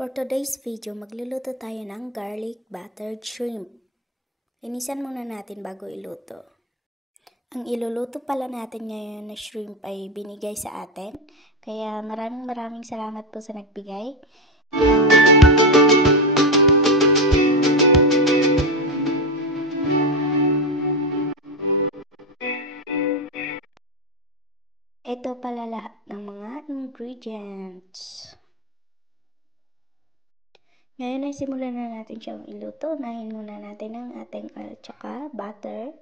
For today's video, magluluto tayo ng garlic buttered shrimp. Linisan muna natin bago iluto. Ang iluluto pala natin ngayon na shrimp ay binigay sa atin. Kaya maraming salamat po sa nagbigay. Ito pala lahat ng mga ingredients. Ngayon ay simulan na natin siyang iluto. Unahin muna natin ang ating oil tsaka butter.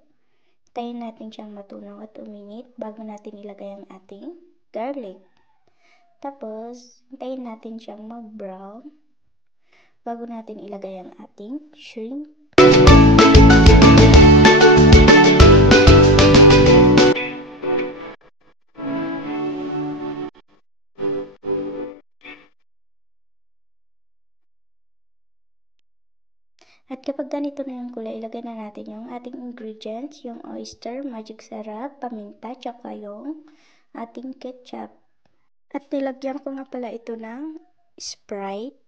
Tayin natin siyang matunaw at uminit bago natin ilagay ang ating garlic. Tapos, tayin natin siyang mag-brown bago natin ilagay ang ating shrimp. At kapag ganito na yung kulay, ilagay na natin yung ating ingredients, yung oyster, magic sarap, paminta, tsaka yung ating ketchup. At nilagyan ko nga pala ito ng Sprite.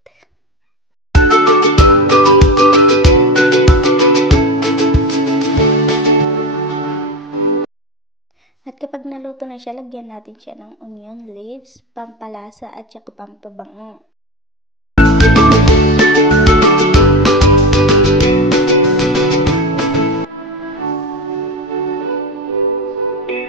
At kapag naluto na siya, lagyan natin siya ng onion leaves, pampalasa at saka pampabango.